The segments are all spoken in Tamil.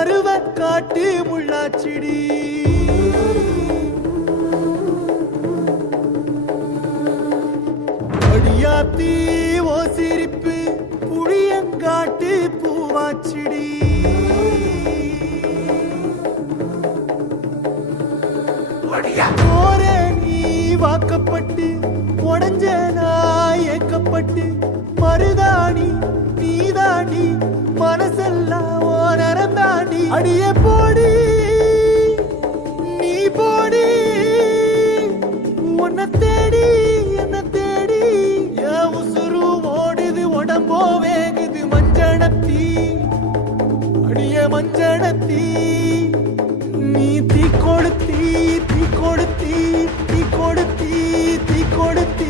பருவ காட்டு முள்ளாச்சிடி அடியாத்தி ஓ சிரிப்பு புளியங்காட்டு பூவாச்சிடி போற நீ வாக்கப்பட்டு உடஞ்ச நாய் ஏக்கப்பட்டு மருதாணி நீதாண்டி மனசெல்லாம் ஓரம் தாண்டி அடிய போடி நீ போடி உன்னை தேடி என்ன தேடி என் உசுரு ஓடுது உடம்போ வேகுது மஞ்சனத்தி அடிய மஞ்சனத்தி நீ தீ கொடுத்தி தீ கொடுத்தி தீ கொடுத்தி தீ கொடுத்தி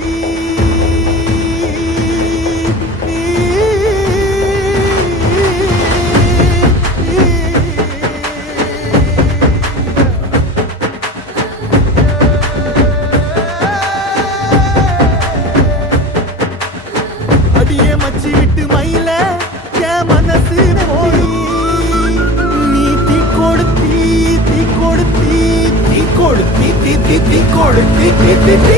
அடியே மச்சி விட்டு மயில என் மனசு போய் நீ தீ கொடுத்தி தீ கொடுத்தி தீ கொடுத்தி தீ தீ தீ கொடுத்தி தீ தீ தீ